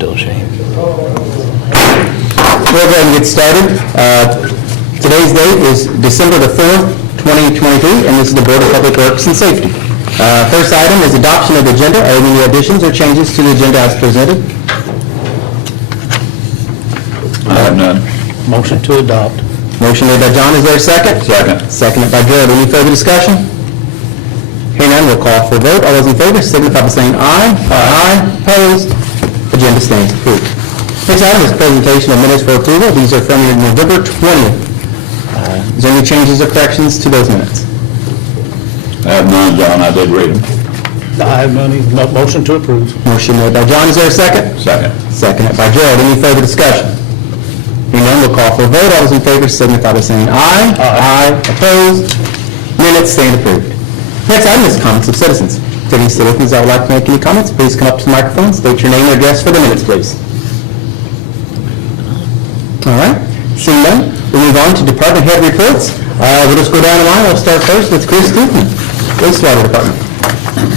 still a shame. We'll go ahead and get started. Today's date is December the 4th, 2023, and this is the Board of Public Works and Safety. First item is adoption of the agenda. Are there any additions or changes to the agenda as presented? I have none. Motion to adopt. Motion made by John, is there a second? Second. Seconded by Gerald. Any further discussion? Hearing none, we'll call for a vote. All those in favor signify by saying aye. Aye. Opposed? Agenda stands approved. Next item is presentation of minutes for approval. These are from your November 20th. Is there any changes or corrections to those minutes? I have none, John, I did read them. I have none either. Motion to approve. Motion made by John, is there a second? Second. Seconded by Gerald. Any further discussion? Hearing none, we'll call for a vote. All those in favor signify by saying aye. Aye. Opposed? Minutes stand approved. Next item is comments of citizens. To any citizens that would like to make any comments, please come up to the microphone, state your name and address for the minutes, please. All right, seeing none, we'll move on to department head reports. We'll just go down the line. We'll start first with Chris Dugan, wastewater department.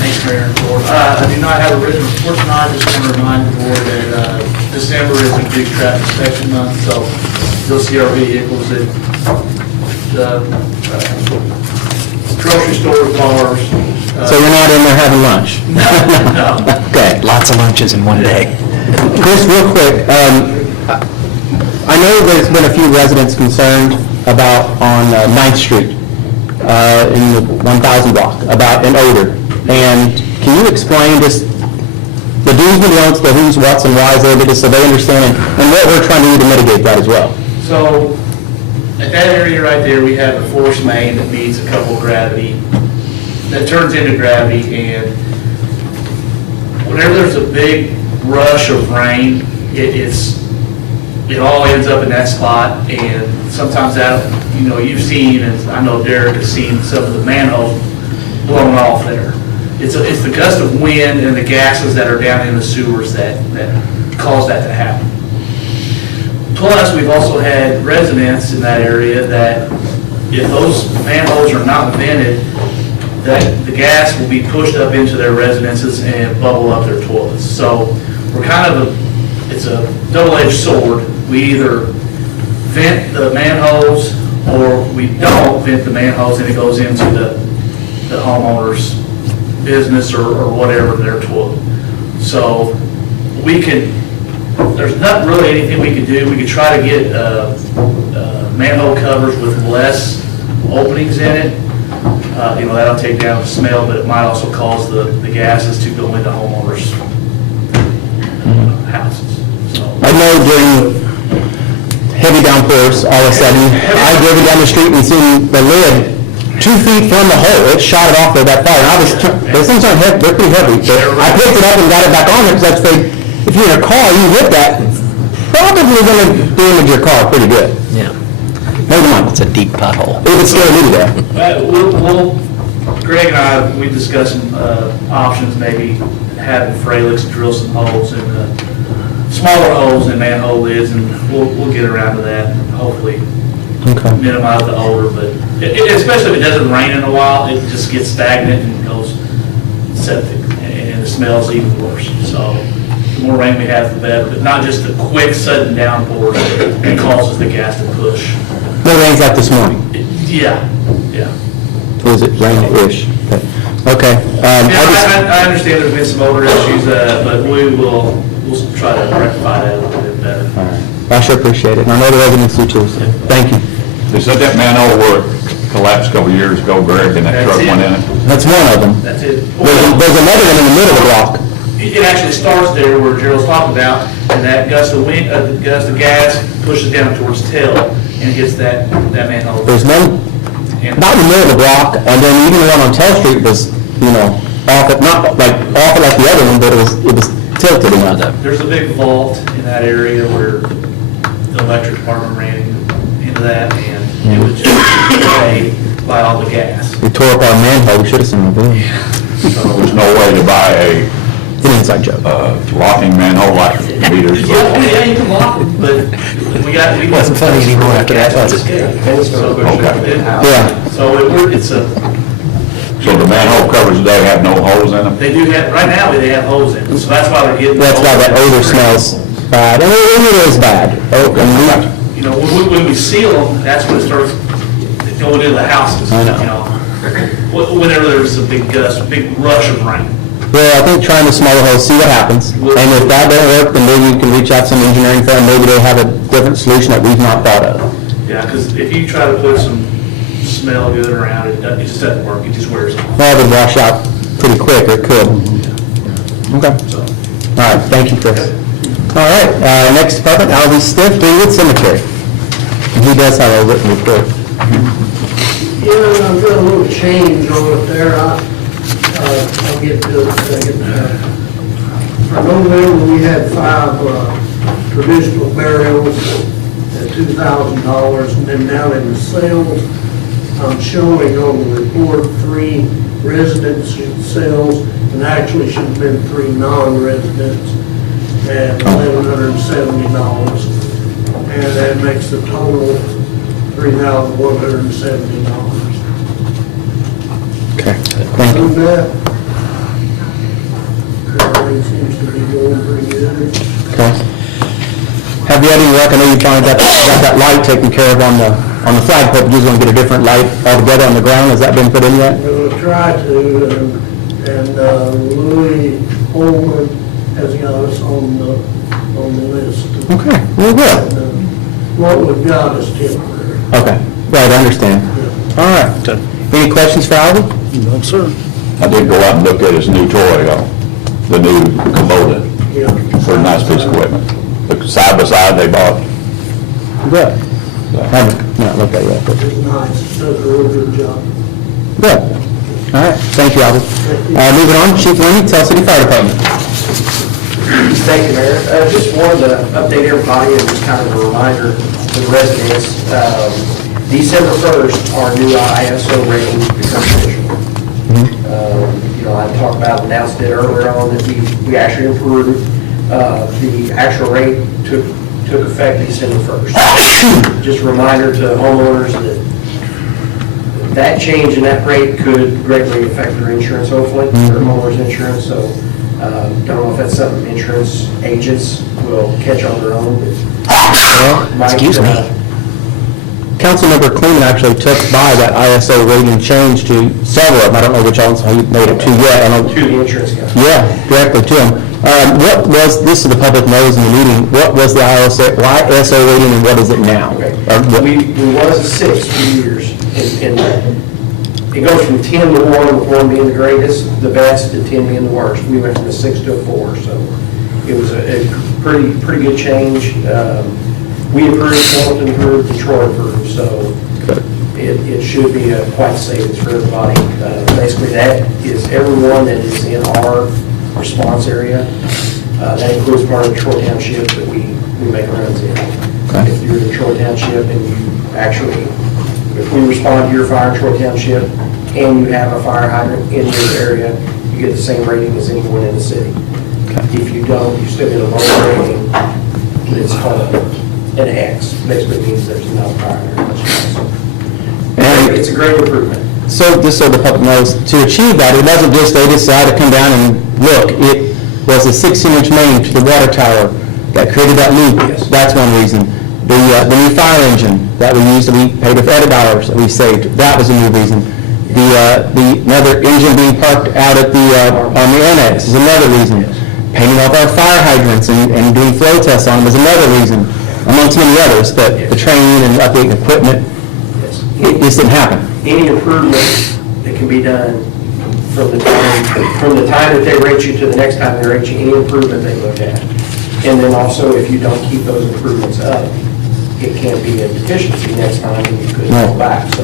Thanks, Mayor and Board. I do not have a written report tonight. I just want to remind the Board that December is a big traffic inspection month, so you'll see our vehicles at the grocery stores, bars. So you're not in there having lunch? No. Okay. Lots of lunches in one day. Chris, real quick, I know there's been a few residents concerned about on 9th Street in the 1000 block about an odor. And can you explain just the do's and don'ts, the who's, what's, and why's of it, just so they understand, and what we're trying to do to mitigate that as well? So at that area right there, we have a force main that meets a couple gravity, that turns into gravity, and whenever there's a big rush of rain, it all ends up in that spot, and sometimes that, you've seen, and I know Derek has seen some of the manholes blown off there. It's the gust of wind and the gases that are down in the sewers that cause that to happen. Plus, we've also had residents in that area that if those manholes are not vented, that the gas will be pushed up into their residences and bubble up their toilets. So we're it's a double-edged sword. We either vent the manholes or we don't vent the manholes and it goes into the homeowner's business or whatever, their toilet. So there's not really anything we can do. We could try to get manhole covers with less openings in it. That'll take down the smell, but it might also cause the gases to go into homeowners' houses. So, I know during heavy downpours, all of a sudden, I drove down the street and seen the lid 2 feet from the hole. It shot it off with that fire. And those things aren't heavy, they're pretty heavy. But I picked it up and got it back on there because I was afraid if you're in a car, you hit that, probably going to damage your car pretty good. Yeah. Never mind. It's a deep pothole. It would still be there. Greg and I, we discussed some options, maybe having Fralix drill some holes in the smaller holes in manhole lids, and we'll get around to that and hopefully minimize the odor. But especially if it doesn't rain in a while, it just gets stagnant and goes septic, and it smells even worse. So the more rain we have, the better, but not just the quick sudden downpours that causes the gas to push. No rains like this morning. Yeah. Was it rain-ish? Okay. I understand there's been some odor issues, but we'll try to rectify that a little bit better. All right. I sure appreciate it. And I know the residents do too, so thank you. They said that manhole where it collapsed a couple of years ago, Greg, and that That's truck it. went in it. That's one of them. That's it. There's another one in the middle of the block. It actually starts there where Gerald's talking about, and that gust of wind, the gust of gas pushes down towards tail and hits that manhole. There's one not in the middle of the block, and then even the one on Tell Street was, off it, not like off it like the other one, but it was tilted enough. There's a big vault in that area where the electric department ran into that, and it was just away by all the gas. We tore up our manhole. We should have seen the boom. There's no way to buy a An inside joke. locking manhole like meters. Yeah, you can lock it, but we got. It wasn't funny anymore after that, was it? Okay. Yeah. So it's a So the manhole covers today have no holes in them? They do have, right now, they have holes in it, so that's why they're getting. That's why that odor smells bad, and it is bad. Oh, and we- You know, when we seal them, that's when it starts going into the houses, I you know. know. Whenever there's a big gust, big rush of rain. Well, I think trying the smaller holes, see what happens. And if that doesn't work, then maybe you can reach out to some engineering firm, maybe they have a different solution that we've not thought of. Yeah, because if you try to put some smell good around it, it just doesn't work, it just wears off. Well, it would wash out pretty quick, or it could. Okay. So, All right, thank you, Chris. All right, next department, Albie Stiff, Greenwood Cemetery. And he does have a written report. Yeah, I've got a little change on it there. I'll get to it in a second. For November, we had 5 traditional burials at $2,000, and then down in the sales, I'm showing on the report 3 residents sales, and actually should have been 3 non-residents at $1,170. And that makes the total $3,170. Okay, thank you. Move that. Everything seems to be going pretty good. Okay. Have you had any luck, I know you finally got that light taken care of on the flagpole, you're going to get a different light altogether on the ground, has that been put in yet? We're gonna try to, and Louis Holman has got us on the list. Okay, well, good. And, what we've got is temporary. Okay, right, I understand. All right. Any questions for Albie? No, sir. I did go out and look at his new toy, the new Kubota, Yeah. for a nice piece of equipment. Look side by side, they bought. Good. Haven't, not looked at it yet, but It's nice, does a real good job. good. All right, thank you, Albie. Moving on, Chief Lenny, Tell City Fire Department. Thank you, Mayor. Just wanted to update everybody and just kind of a reminder to the residents. December 1st, our new ISO rating becomes official. You know, I talked about, announced it earlier on that we actually improved. The actual rate took effect December 1st. Just a reminder to homeowners that change in that rate could greatly affect their insurance, hopefully, their homeowners insurance. So don't know if that's something insurance agents will catch on their own. Excuse me. Councilmember Kleeman actually took by that ISO rating change to several of them. I don't know which ones he made it to yet. I don't. To the insurance company. Yeah, directly to him. What was, this is the public knows in the meeting, what was the ISO rating and what is it now? Okay. Or what- We was a 6 for years, and it goes from 10 to 1, with 1 being the greatest, the best, and 10 being the worst. We went from a 6 to a 4, so it was a pretty good change. We improved, Hamilton improved, Detroit improved, so it should be a quite savings for everybody. Basically, that is everyone that is in our response area. That includes part of Detroit Township that we make runs in. If you're in Detroit Township and you actually, if we respond to your fire in Detroit Township and you have a fire hydrant in your area, you get the same rating as anyone in the city. If you don't, you still get a lower rating. It's called an X. Basically means there's no fire hydrant. And It's a great improvement. so, just so the public knows, to achieve that, it wasn't just they decided to come down and look. It was a 16-inch main to the water tower that created that loop. Yes. That's one reason. The new fire engine that we used, that we paid with edit dollars that we saved, that was a new reason. The another engine being parked out at on the annex is another reason. Painting off our fire hydrants and doing flow tests on them is another reason, amongst many others, but the training and updating equipment, Yes. it just didn't happen. Any improvement that can be done from the time that they rate you to the next time they rate you, any improvement they look at. And then also, if you don't keep those improvements up, it can be a deficiency next time and you could go back. So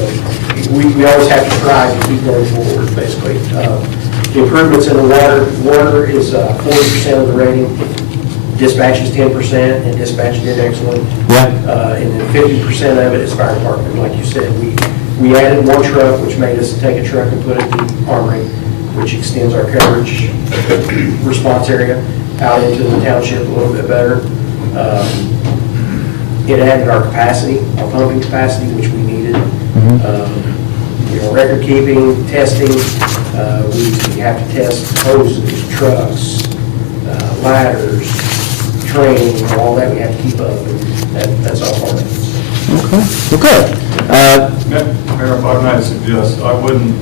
we always have to strive to keep going forward, basically. The improvements in the water is 40% of the rating. Dispatch is 10%, and dispatch did excellent. Yeah. And then 50% of it is fire department. Like you said, we added 1 truck, which made us take a truck and put it in the armory, which extends our coverage response area out into the township a little bit better. It added our capacity, our pumping capacity, which we needed. record keeping, testing. We have to test hoses, trucks, ladders, training, all that we have to keep up, and that's all part of it. Okay, well, good. Mayor, if I might suggest, I wouldn't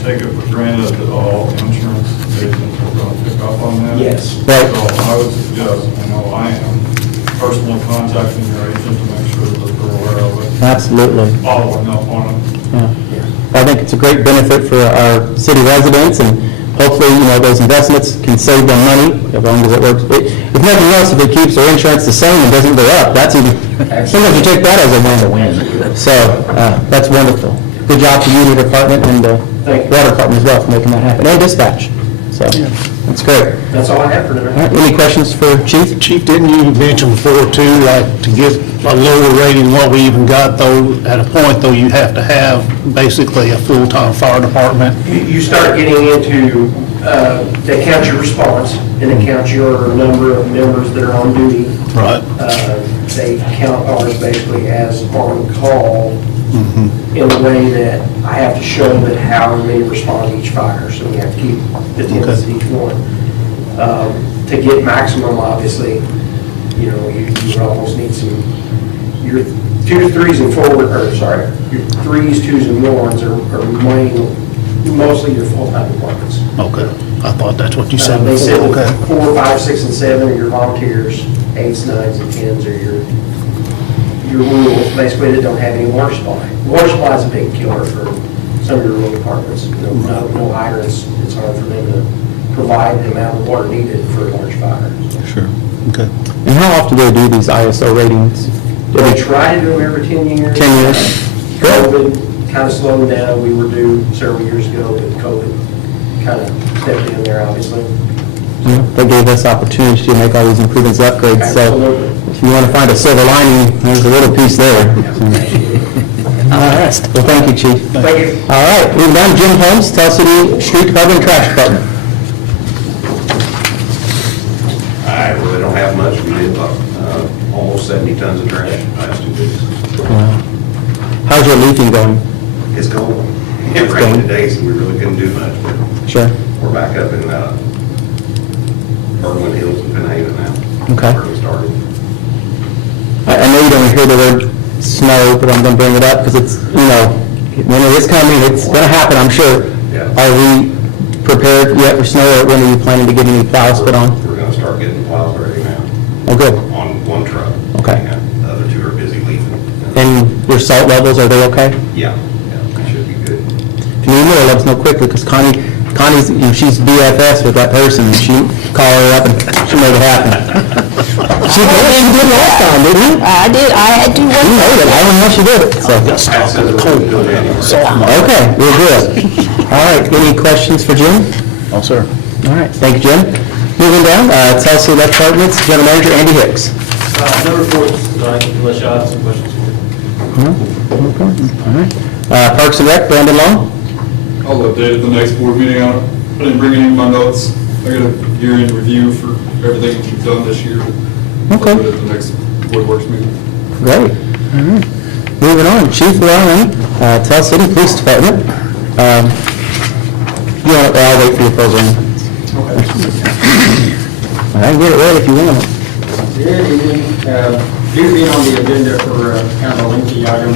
take it for granted that all insurance agents are going to pick up on that. Yes. Right. So I would suggest, I know I am, personally contacting your agent to make sure that they're aware of it, Absolutely. following up on it. Yeah. I think it's a great benefit for our city residents, and hopefully, those investments can save them money, as long as it works. If nothing else, if it keeps their insurance the same and doesn't go up, that's even, sometimes you take that as a win-win. So, that's wonderful. Good job to you and your department, and the Thank you. water department as well for making that happen, and dispatch. So, that's great. That's all I have for All tonight. right, any questions for Chief? Chief, didn't you mention before too, like to get a lower rating than what we even got though, at a point though, you have to have basically a full-time fire department? You start getting into, they count your response, and they count your number of members that are on duty. Right. They count ours basically as on call in a way that I have to show that how many respond to each fire, so we have to keep attendance at each one. To get maximum, obviously, you would almost need some, your 2s, 3s, and 4s, your 3s, 2s, and 1s are mostly your full-time departments. Okay, I thought that's what you said They said before, that okay. 4, 5, 6, and 7 are your volunteers, 8s, 9s, and 10s are your rules, basically, that don't have any water supply. Water supply is a big killer for some of your rural departments. No hydrants, it's hard for them to provide the amount of water needed for large fires. Sure, okay. And how often do they do these ISO ratings? We try to do them every 10 years. 10 years? Good. COVID kind of slowed down. We were due several years ago, but COVID kind of stepped in there, obviously. They gave us opportunity to make all these improvements, upgrades, so Absolutely. if you want to find a silver lining, there's a little piece there. All right, well, thank you, Chief. Thank you. All right, moving down to Jim Holmes, Tell City Street Department and Trash Department. I really don't have much. We did almost 70 tons of trash last 2 weeks. How's your leafing going? It's going. It rained today, so we really couldn't do much. But Sure. we're back up in Berwyn Hills and Penhaven now. Okay. Where we started. I know you don't hear the word snow, but I'm going to bring it up because it's, when it is coming, it's going to happen, I'm sure. Yeah. Are we prepared yet for snow, or when are you planning to get any plows put on? We're going to start getting the plows ready now Oh, good. on one truck. Okay. And the other 2 are busy leaving. And your salt levels, are they okay? Yeah, it should be good. If you need more, let us know quickly, because Connie's, she's BFS with that person, and she called her up and she made it happen. She did last time, didn't you? I did, I had to You work. know that, I don't know if she did it, so. That says we're going to do it anyway. Okay, we're good. All right, any questions for Jim? Oh, sir. All right, thank you, Jim. Moving down, Tell City Departments, General Manager Andy Hicks. No reports tonight, unless you have some questions for me. All right. Parks and Rec, Brandon Long. I'll update at the next board meeting. I didn't bring any of my notes. I got a year-end review for everything we've done this year. Okay. I'll do it at the next board works meeting. Great. All right. Moving on, Chief Ryan, Tell City Police Department. I'll wait for your program. I can get it ready if you want it. Good evening. Due to being on the agenda for kind of a lengthy item,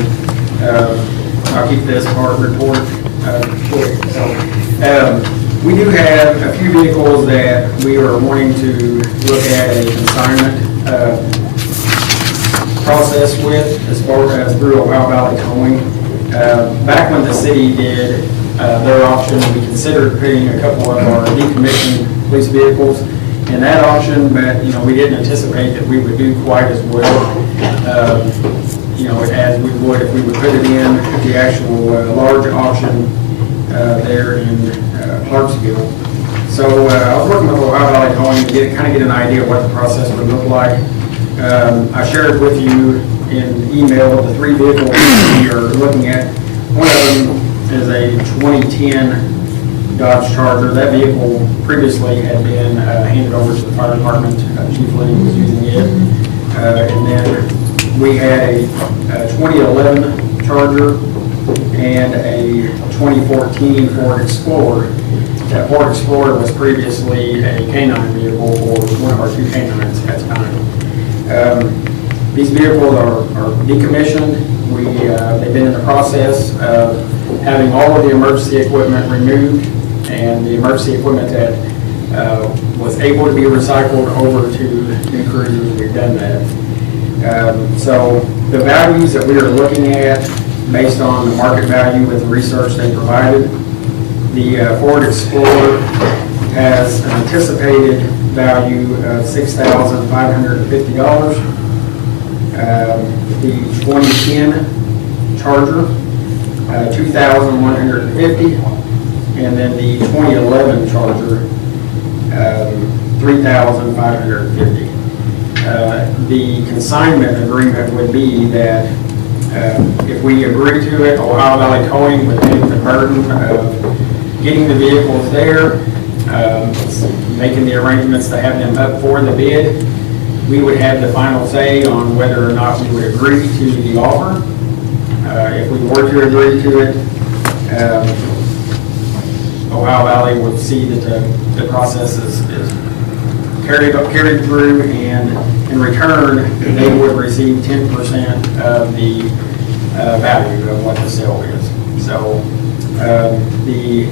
I'll keep this part report short. So, we do have a few vehicles that we are wanting to look at a consignment process with, as far as through Ohio Valley Towing. Back when the city did their auction, we considered putting a couple of our decommissioned police vehicles in that auction, but, we didn't anticipate that we would do quite as well, as we would if we would put it in the actual large auction there in Clarksville. So I was working with Ohio Valley Towing to get an idea of what the process would look like. I shared with you in email the 3 vehicles we are looking at. One of them is a 2010 Dodge Charger. That vehicle previously had been handed over to the fire department. Chief Lenny was using it. And then we had a 2011 Charger and a 2014 Ford Explorer. That Ford Explorer was previously a canine vehicle for one of our two canines at the time. These vehicles are decommissioned. They've been in the process of having all of the emergency equipment removed, and the emergency equipment that was able to be recycled over to new cruisers, we've done that. So the values that we are looking at, based on the market value with the research they provided, the Ford Explorer has an anticipated value of $6,550. The 2010 Charger, $2,150, and then the 2011 Charger, $3,550. The consignment agreement would be that if we agree to it, Ohio Valley Towing would take the burden of getting the vehicles there, making the arrangements to have them up for the bid. We would have the final say on whether or not we would agree to the offer. If we were to agree to it, Ohio Valley would see that the process is carried through, and in return, they would receive 10% of the value of what the sale is. So the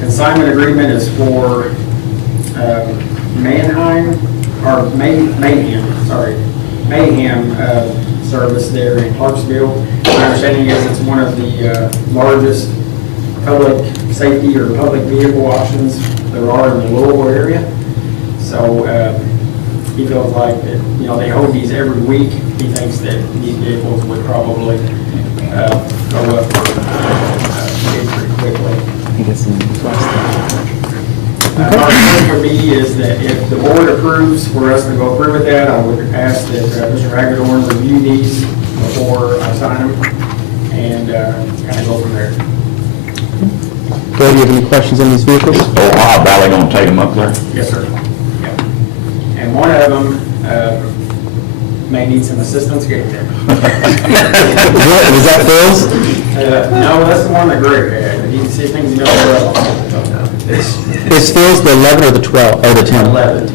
consignment agreement is for Mayhem service there in Clarksville. My understanding is it's one of the largest public safety or public vehicle auctions there are in the Louisville area. So he feels like that, they hold these every week. He thinks that these vehicles would probably go up pretty quickly. Our plan would be is that if the board approves for us to go through with that, I would ask that Mr. Hagedorn review these before I sign them and kind of go from there. Bill, do you have any questions on these vehicles? Ohio Valley gonna take them up there? Yes, sir. Yeah. And one of them may need some assistance getting there. Was that Phil's? No, that's the one that Greg had. He can see things he knows well. Is Phil's the 11 or the 12, or the 10? 11.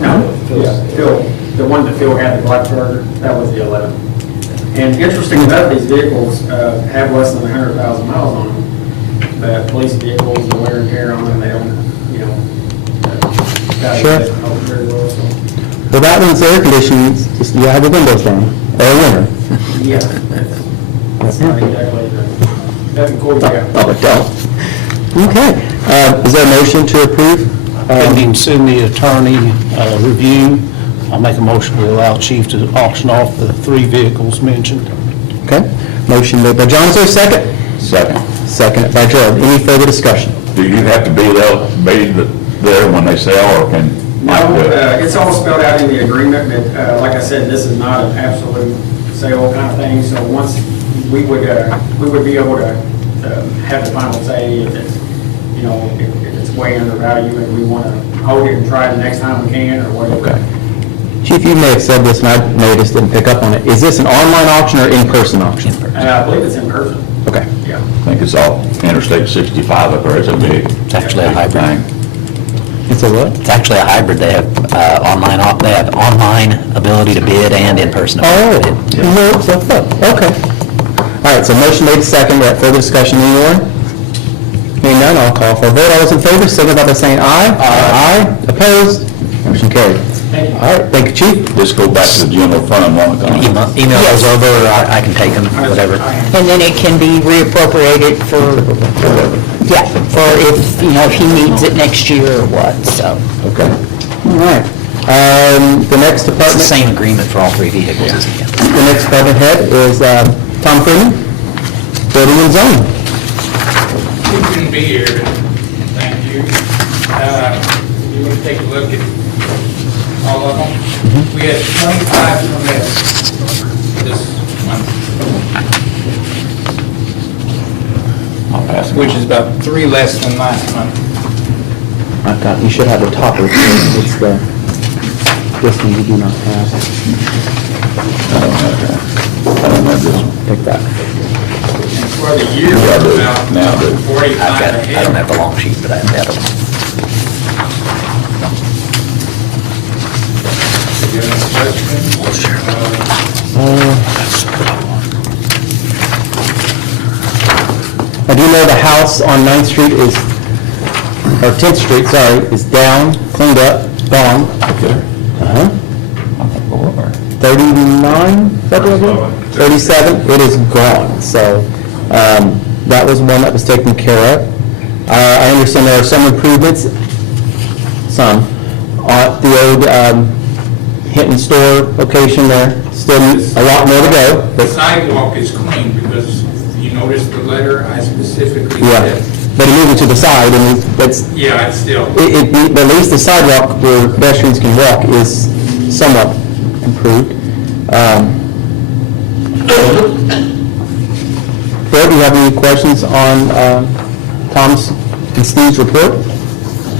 No, yeah, Phil, the one that Phil had, the black Charger, that was the 11. And interesting enough, these vehicles have less than 100,000 miles on them. But police vehicles, the wear and tear on them, they don't, Sure. very well, so. Well, that one's air conditioning, just, you have the windows down, or winter. Yeah. That's not exactly, doesn't cool you out. Oh, it don't. Okay. Is there a motion to approve? Pending Sydney attorney review, I'll make a motion to allow chief to auction off the 3 vehicles mentioned. Okay. Motion made by John, is there a second? Second. Second by Joe. Any further discussion? Do you have to be there when they sell, or can? No, it's all spelled out in the agreement, but like I said, this is not an absolute sale kind of thing, so once we would be able to have the final say if it's, if it's way undervalued and we want to hold it and try the next time we can or whatever. Okay. Chief, you may have said this, and I may just didn't pick up on it. Is this an online auction or in-person auction? I believe it's in person. Okay. Yeah. I think it's all Interstate 65 up there, it's a big. It's actually a hybrid. thing. It's a what? It's actually a hybrid. They have they have online ability to bid and in-person ability to bid. No, it's up. Okay. All right, so motion made second. We have further discussion. Anyone? Hearing none, I'll call for a vote. All those in favor, signify by saying aye. Aye. Opposed? Motion carried. Thank you. All right, thank you, Chief. Just go back to the general fund one time. Email those over, or I can take them, whatever. And then it can be reappropriated for if, if he needs it next year or what, so. Okay. All right. The next It's the department, same agreement for all 3 vehicles, isn't it? the next department head is Tom Freeman, Building and Zoning. You couldn't be here, but thank you. You want to take a look at all of them? We had 25 permits this month, I'll pass it. which is about 3 less than last month. I've got, you should have the topper. It's this one you do not have. I don't have this one. Take that. For the year, Yeah, we're dude. about Now, dude. 45 I've got, I ahead. don't have the long sheet, but I have them. You have any questions? I do know the house on 9th Street is, or 10th Street, sorry, is down, cleaned up, gone. Uh-huh. 39, is that what it is? 37, it is gone, so, that was one that was taken care of. I understand there are some improvements, some, at the old, Hinton store location there, still a lot more to go, The but, sidewalk is clean because you noticed the letter I specifically yeah. said. But it moved to the side, and that's, Yeah, it's still, but at least the sidewalk where pedestrians can walk is somewhat improved. Bill, do you have any questions on Tom's and Steve's report?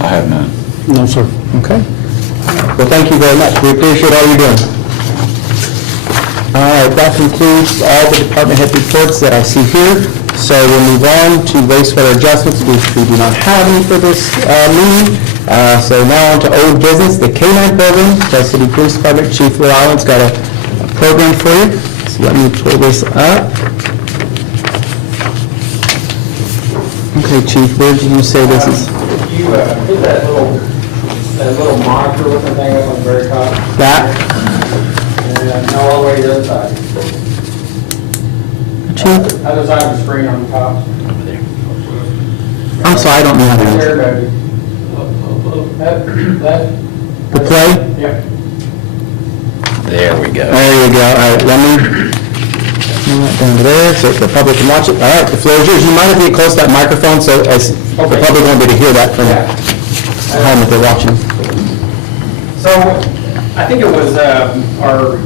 I have none. No, sir. Okay. Well, thank you very much. We appreciate all you're doing. All right, that concludes all the department head reports that I see here. So we'll move on to wastewater adjustments, which we do not have any for this meeting. So now on to old business, the K-9 program. Charles City Police Department Chief Will Allen's got a program for you. So let me pull this up. Okay, Chief, where did you say this is? You did that little monitor looking thing up on the very top, That? and now all the way to the other side. Chief? Other side of the screen on the top. I'm sorry, I don't know how to do There, it. baby. That, The play? yep. There we go. There you go. All right, let me bring that down to there so the public can watch it. All right, the floor is yours. You might have to get close to that microphone so as the Okay. public won't be able to hear that from Yeah. home if they're watching. So, I think it was our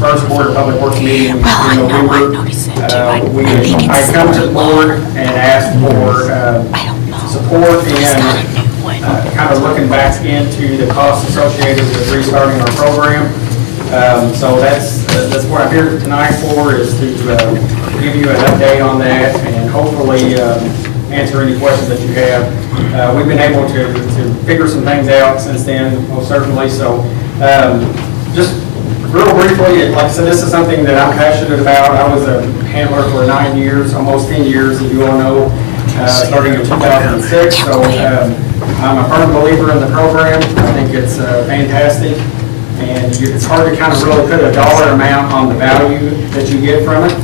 first Board of Public Works meeting in November. I come to the board and asked for support and kind of looking back into the costs associated with restarting our program. So that's what I'm here tonight for, is to give you an update on that and hopefully answer any questions that you have. We've been able to figure some things out since then, most certainly. So just real briefly, like I said, this is something that I'm passionate about. I was a handler for 9 years, almost 10 years, as you all know, starting in 2006. So I'm a firm believer in the program. I think it's fantastic. And it's hard to kind of really put a dollar amount on the value that you get from it.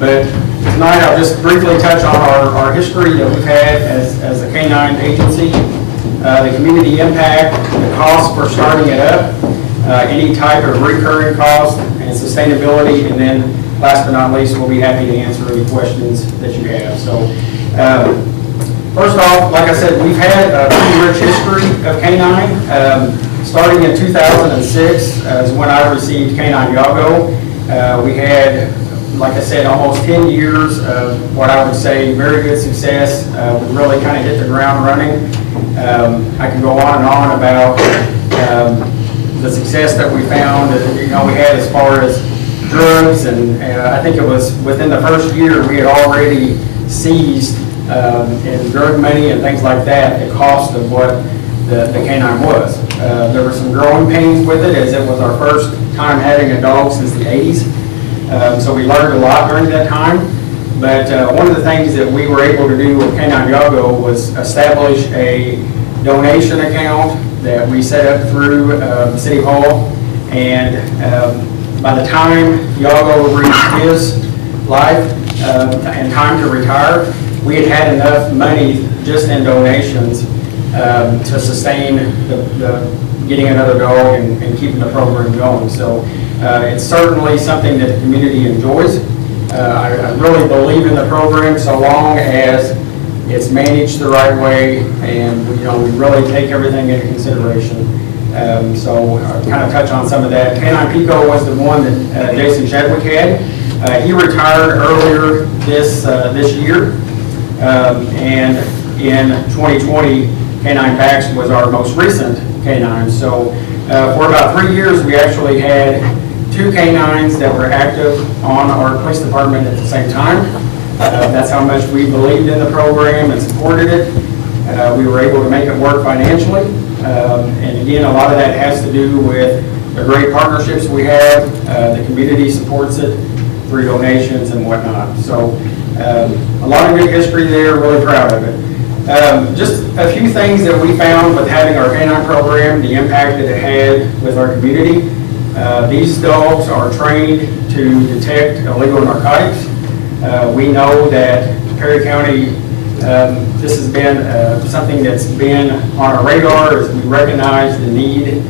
But tonight, I'll just briefly touch on our history that we've had as a K-9 agency, the community impact, the cost for starting it up, any type of recurring cost and sustainability, and then last but not least, we'll be happy to answer any questions that you have. So first off, like I said, we've had a pretty rich history of K-9. Starting in 2006 is when I received K-9 Yago. We had, like I said, almost 10 years of what I would say very good success. We really kind of hit the ground running. I can go on and on about the success that we found, we had as far as drugs, and I think it was within the first year we had already seized in drug money and things like that, the cost of what the K-9 was. There were some growing pains with it, as it was our first time having a dog since the 80s. So we learned a lot during that time. But one of the things that we were able to do with K-9 Yago was establish a donation account that we set up through City Hall. And by the time Yago reached his life and time to retire, we had had enough money just in donations to sustain the getting another dog and keeping the program going. So it's certainly something that the community enjoys. I really believe in the program so long as it's managed the right way, and we really take everything into consideration. So I'll kind of touch on some of that. K-9 Pico was the one that Jason Chadwick had. He retired earlier this year, and in 2020, K-9 Bax was our most recent K-9. So for about 3 years, we actually had 2 K-9s that were active on our police department at the same time. That's how much we believed in the program and supported it. We were able to make it work financially. And again, a lot of that has to do with the great partnerships we have. The community supports it through donations and whatnot. So a lot of good history there, really proud of it. Just a few things that we found with having our canine program, the impact that it had with our community. These dogs are trained to detect illegal narcotics. We know that Perry County, this has been something that's been on our radar as we recognize the need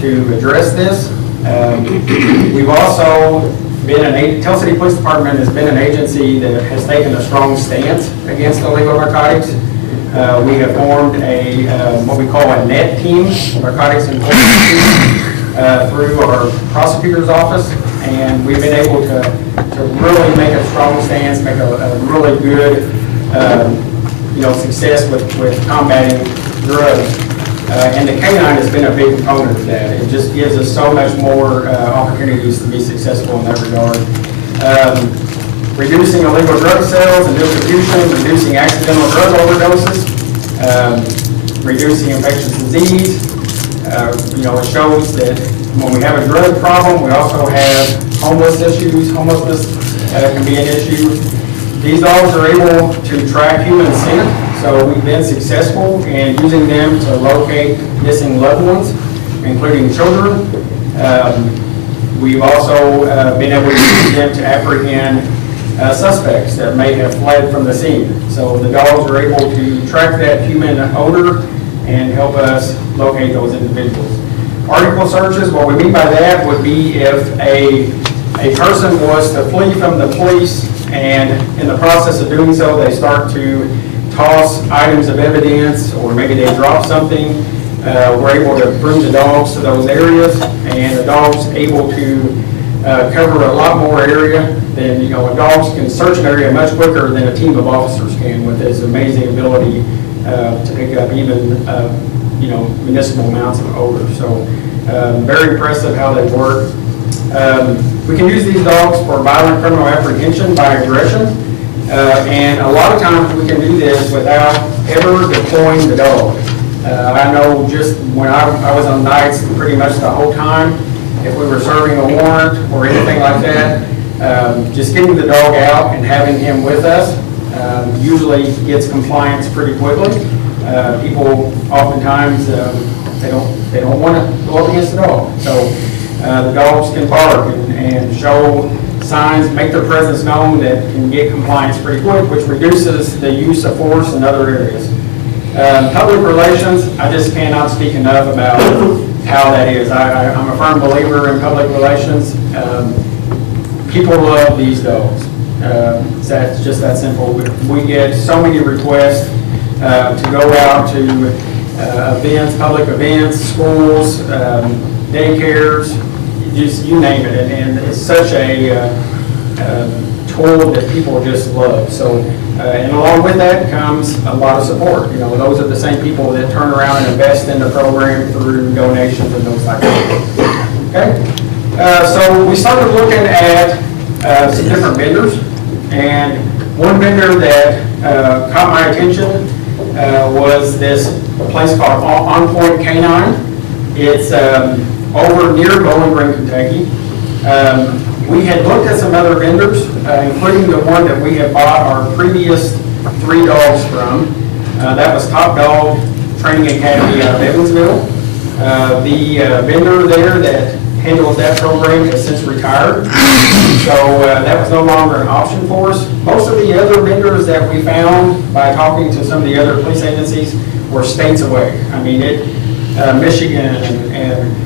to address this. We've also been Tell City Police Department has been an agency that has taken a strong stance against illegal narcotics. We have formed what we call a NET team, narcotics enforcement team, through our prosecutor's office, and we've been able to really make a strong stance, make a really good, success with combating drugs. And the canine has been a big component of that. It just gives us so much more opportunities to be successful in that regard. Reducing illegal drug sales and distribution, reducing accidental drug overdoses, reducing infectious disease. It shows that when we have a drug problem, we also have homelessness can be an issue. These dogs are able to track human scent, so we've been successful in using them to locate missing loved ones, including children. We've also been able to use them to apprehend suspects that may have fled from the scene. So the dogs are able to track that human odor and help us locate those individuals. Article searches, what we mean by that would be if a person was to flee from the police and in the process of doing so, they start to toss items of evidence or maybe they drop something, we're able to bring the dogs to those areas and the dog's able to cover a lot more area than, dogs can search an area much quicker than a team of officers can with his amazing ability to pick up even, municipal amounts of odor. So very impressive how they work. We can use these dogs for violent criminal apprehension by aggression. And a lot of times we can do this without ever deploying the dog. I know just when I was on nights pretty much the whole time, if we were serving a warrant or anything like that, just getting the dog out and having him with us usually gets compliance pretty quickly. People oftentimes, they don't want to go up against the dog. So the dogs can bark and show signs, make their presence known that can get compliance pretty quick, which reduces the use of force in other areas. Public relations, I just cannot speak enough about how that is. I'm a firm believer in public relations. People love these dogs. It's just that simple. We get so many requests to go out to events, public events, schools, daycares, just you name it. And it's such a tool that people just love. So, and along with that comes a lot of support. Those are the same people that turn around and invest in the program through donations and those types of things. Okay? So we started looking at some different vendors, and one vendor that caught my attention was this place called On Point Canine. It's over near Bowling Green, Kentucky. We had looked at some other vendors, including the one that we had bought our previous 3 dogs from. That was Top Dog Training Academy out of Evansville. The vendor there that handles that program has since retired, so that was no longer an option for us. Most of the other vendors that we found by talking to some of the other police agencies were states away. I mean, Michigan and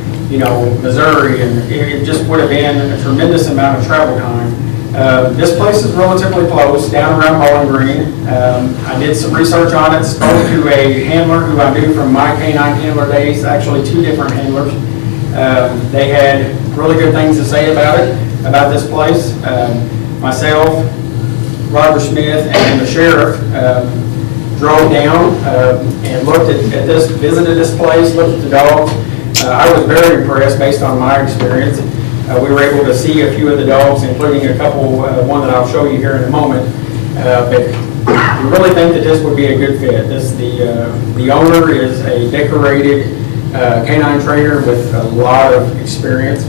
Missouri, and it just would have been a tremendous amount of travel time. This place is relatively close, down around Bowling Green. I did some research on it, spoke to a handler who I knew from my canine handler days, actually 2 different handlers. They had really good things to say about it, about this place. Myself, Roger Smith, and the sheriff drove down and looked at this, visited this place, looked at the dogs. I was very impressed based on my experience. We were able to see a few of the dogs, including a couple, one that I'll show you here in a moment. But we really think that this would be a good fit. The owner is a decorated canine trainer with a lot of experience,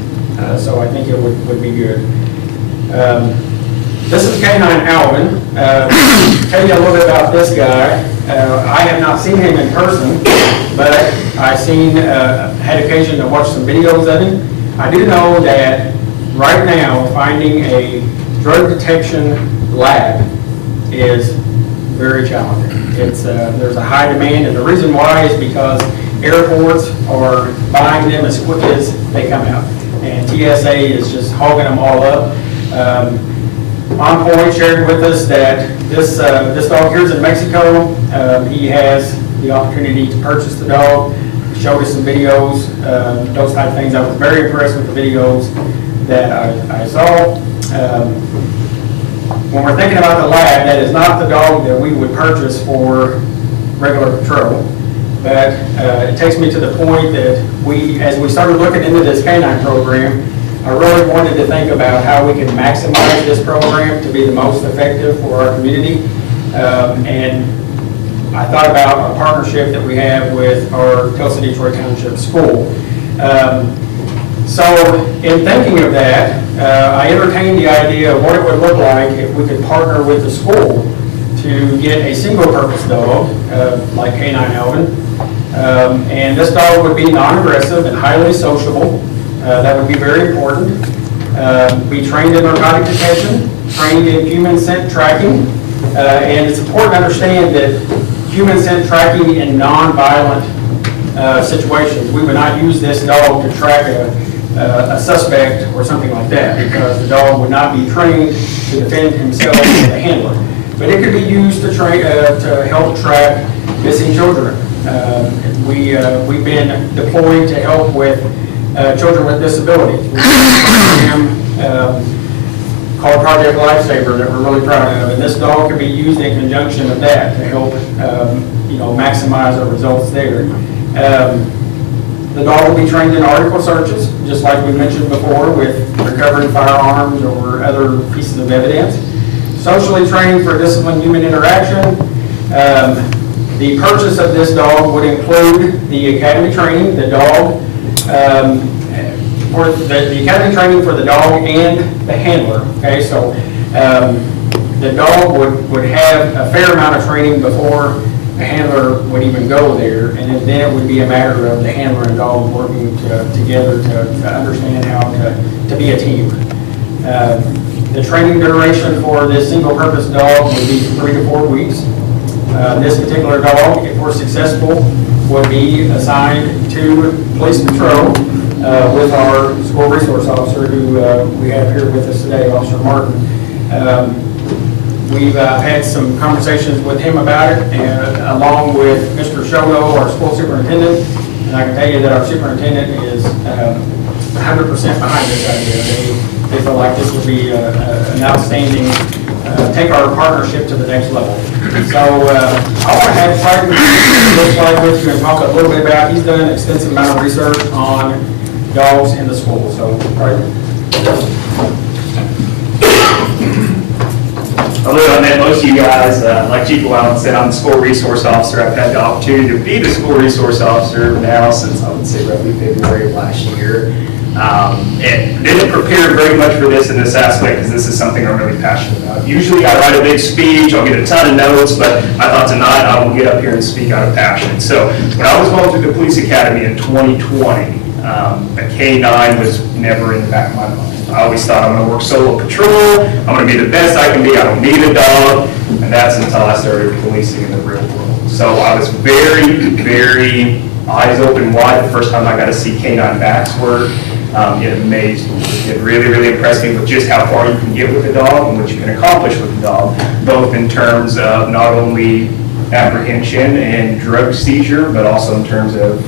so I think it would be good. This is Canine Alvin. Tell you a little bit about this guy. I have not seen him in person, but I've had occasion to watch some videos of him. I do know that right now, finding a drug detection lab is very challenging. There's a high demand, and the reason why is because airports are buying them as quick as they come out, and TSA is just hogging them all up. On Point shared with us that this dog here is in Mexico. He has the opportunity to purchase the dog, showed us some videos, those type of things. I was very impressed with the videos that I saw. When we're thinking about the lab, that is not the dog that we would purchase for regular patrol. But it takes me to the point that as we started looking into this canine program, I really wanted to think about how we can maximize this program to be the most effective for our community. And I thought about a partnership that we have with our Tulsa Detroit Township School. So in thinking of that, I entertained the idea of what it would look like if we could partner with the school to get a single-purpose dog, like Canine Alvin. And this dog would be non-aggressive and highly sociable. That would be very important. Be trained in narcotic detection, trained in human scent tracking. And it's important to understand that human scent tracking in non-violent situations, we would not use this dog to track a suspect or something like that, because the dog would not be trained to defend himself as a handler. But it could be used to help track missing children. We've been deployed to help with children with disabilities. We have a program called Project Lifesaver that we're really proud of, and this dog can be used in conjunction with that to help maximize our results there. The dog will be trained in article searches, just like we mentioned before, with recovering firearms or other pieces of evidence. Socially trained for disciplined human interaction. The purchase of this dog would include the academy training, the dog, for the academy training for the dog and the handler. Okay, so the dog would have a fair amount of training before a handler would even go there, and then it would be a matter of the handler and dog working together to understand how to be a team. The training duration for this single-purpose dog would be 3 to 4 weeks. This particular dog, if we're successful, would be assigned to police patrol with our school resource officer, who we have here with us today, Officer Martin. We've had some conversations with him about it, and along with Mr. Shono, our school superintendent, and I can tell you that our superintendent is 100% behind this idea. They feel like this would be an outstanding, take our partnership to the next level. So I want to have Triton look like with you and talk a little bit about, he's done an extensive amount of research on dogs in the school. So, Triton. Although I met most of you guys, like Chief Allen said, I'm the school resource officer. I've had the opportunity to be the school resource officer now since, I would say, roughly February of last year. And didn't prepare very much for this in this aspect, because this is something I'm really passionate about. Usually I write a big speech, I'll get a ton of notes, but I thought tonight I will get up here and speak out of passion. So when I was going through the police academy in 2020, a K-9 was never in the back of my mind. I always thought I'm going to work solo patrol, I'm going to be the best I can be, I don't need a dog, and that's until I started policing in the real world. So I was very, very eyes open wide the first time I got to see K-9 backs work. It amazed me. It really, really impressed me with just how far you can get with a dog and what you can accomplish with a dog, both in terms of not only apprehension and drug seizure, but also in terms of,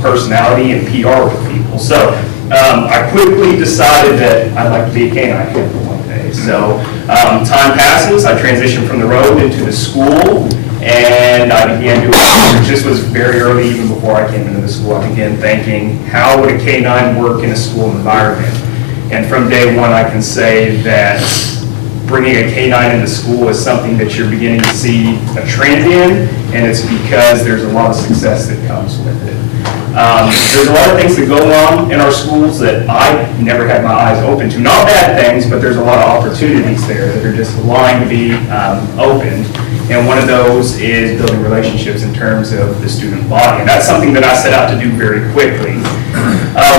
personality and PR with people. So I quickly decided that I'd like to be a canine handler one day. So time passes, I transitioned from the road into the school, and I began doing research. This was very early, even before I came into the school. I began thinking, how would a K-9 work in a school environment? And from day one, I can say that bringing a canine into school is something that you're beginning to see a trend in, and it's because there's a lot of success that comes with it. There's a lot of things that go on in our schools that I never had my eyes open to. Not bad things, but there's a lot of opportunities there that are just lying to be opened. And one of those is building relationships in terms of the student body. And that's something that I set out to do very quickly.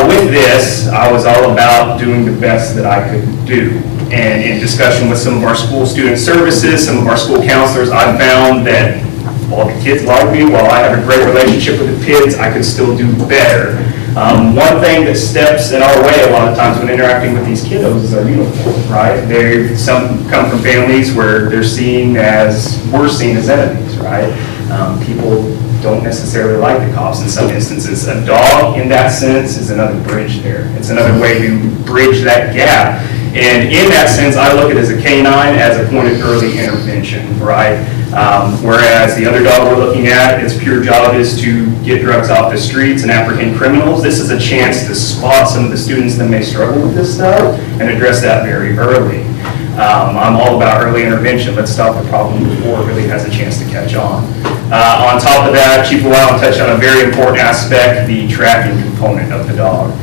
With this, I was all about doing the best that I could do. And in discussion with some of our school student services, some of our school counselors, I found that while the kids like me, while I have a great relationship with the kids, I could still do better. One thing that steps in our way a lot of times when interacting with these kiddos is our uniform, right? Some come from families where we're seen as enemies, right? People don't necessarily like the cops in some instances. A dog, in that sense, is another bridge there. It's another way to bridge that gap. And in that sense, I look at it as a canine as a point of early intervention, right? Whereas the other dog we're looking at, its pure job is to get drugs off the streets and apprehend criminals. This is a chance to spot some of the students that may struggle with this stuff and address that very early. I'm all about early intervention. Let's stop the problem before it really has a chance to catch on. On top of that, Chief Llewellyn touched on a very important aspect, the tracking component of the dog.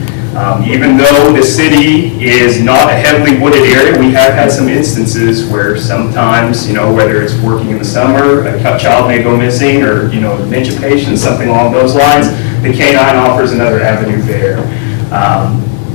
Even though the city is not a heavily wooded area, we have had some instances where sometimes, whether it's working in the summer, a child may go missing, or, a dementia patient, something along those lines. The canine offers another avenue there.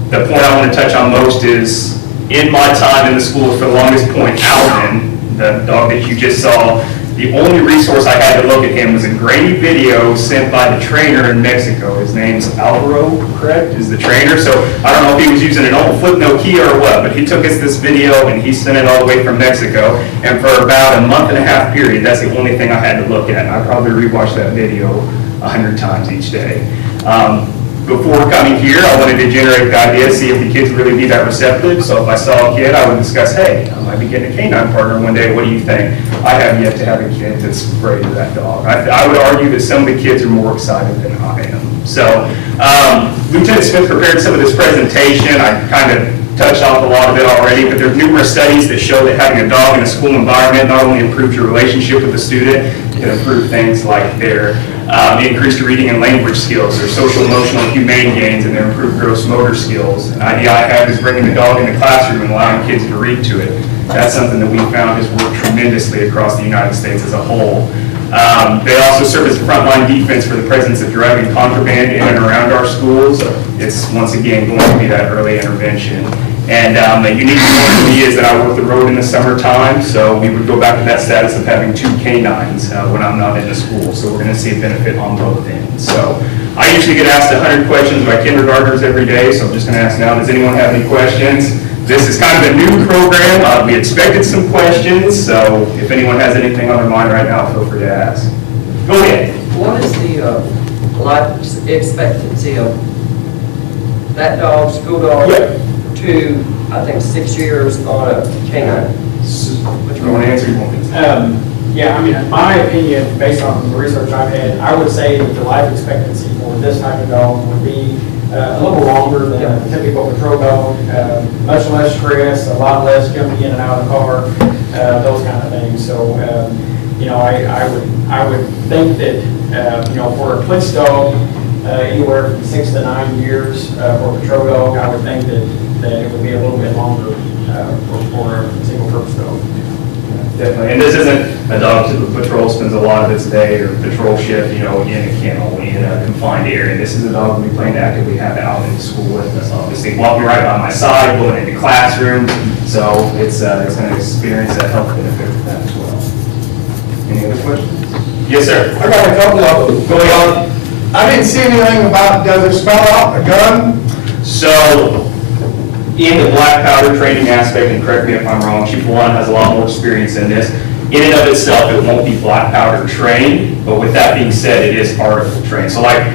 The point I want to touch on most is, in my time in the school, for the longest point, Alvin, the dog that you just saw, the only resource I had to look at him was a grainy video sent by the trainer in Mexico. His name's Alvaro, correct, is the trainer. So I don't know if he was using an old flip Nokia or what, but he took us this video and he sent it all the way from Mexico. And for about a month and a half period, that's the only thing I had to look at. And I probably rewatched that video 100 times each day. Before coming here, I wanted to generate the idea, see if the kids would really be that receptive. So if I saw a kid, I would discuss, hey, I might be getting a canine partner one day. What do you think? I have yet to have a kid that's afraid of that dog. I would argue that some of the kids are more excited than I am. So Lieutenant Smith prepared some of this presentation. I kind of touched off a lot of it already, but there are numerous studies that show that having a dog in a school environment not only improves your relationship with the student, it can improve things like their increased reading and language skills, their social, emotional, and humane gains, and their improved gross motor skills. An idea I have is bringing the dog in the classroom and allowing kids to read to it. That's something that we found has worked tremendously across the United States as a whole. They also serve as a frontline defense for the presence of drug and contraband in and around our schools. It's, once again, going to be that early intervention. And a unique point for me is that I work the road in the summertime, so we would go back to that status of having 2 canines when I'm not in the school. So we're going to see a benefit on both ends. So I usually get asked 100 questions by kindergartners every day, so I'm just going to ask now, does anyone have any questions? This is kind of a new program. We expected some questions, so if anyone has anything on their mind right now, feel free to ask. Go ahead. What is the life expectancy of that dog, school dog, to, I think, 6 years on a canine? Which one want to answer? You want me? Yeah, I mean, in my opinion, based on the research I've had, I would say that the life expectancy for this type of dog would be a little longer than a typical patrol dog, much less stress, a lot less jumping in and out of the car, those kind of things. So, I would think that, for a police dog, anywhere from 6 to 9 years for a patrol dog, I would think that it would be a little bit longer for a single purpose dog. Definitely, and this isn't a dog that the patrol spends a lot of its day or patrol shift, in a kennel, in a confined area. This is a dog we plan to actively have out in school with us, obviously walking right by my side, going into classrooms, so it's going to experience a health benefit with that as well. Any other questions? Yes, sir. I got a couple of them. Going on. I didn't see anything about, does it spell out a gun? So, in the black powder training aspect, and correct me if I'm wrong, Chief Llewellyn has a lot more experience in this. In and of itself, it won't be black powder trained, but with that being said, it is article trained. So like,